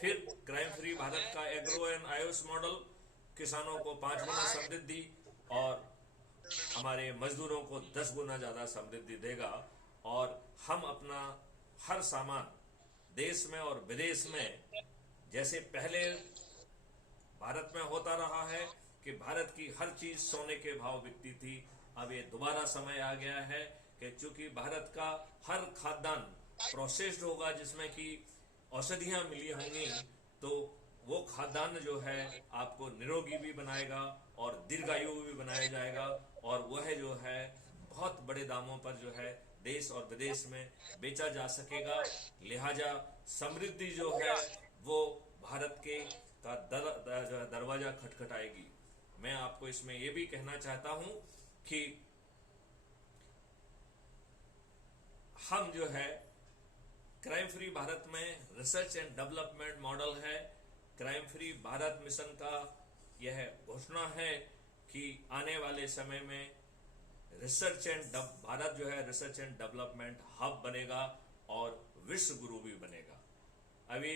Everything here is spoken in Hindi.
फिर क्राइम फ्री भारत का एग्रो एंड आयुष मॉडल किसानों को 5 गुना समृद्धि और हमारे मजदूरों को 10 गुना ज्यादा समृद्धि देगा। और हम अपना हर सामान देश में और विदेश में, जैसे पहले भारत में होता रहा है कि भारत की हर चीज सोने के भाव बिकती थी, अब ये दोबारा समय आ गया है कि चूंकि भारत का हर खाद्यान्न प्रोसेस्ड होगा जिसमें कि औषधियां मिली होंगी, तो वो खाद्यान्न जो है आपको निरोगी भी बनाएगा और दीर्घायु भी बनाया जाएगा, और वह जो है बहुत बड़े दामों पर जो है देश और विदेश में बेचा जा सकेगा। लिहाजा समृद्धि जो है वो भारत के का दरवाजा खटखटाएगी। मैं आपको इसमें यह भी कहना चाहता हूं कि हम जो है क्राइम फ्री भारत में रिसर्च एंड डेवलपमेंट मॉडल है। क्राइम फ्री भारत मिशन का यह घोषणा है कि आने वाले समय में भारत जो है रिसर्च एंड डेवलपमेंट हब बनेगा और विश्व गुरु भी बनेगा। अभी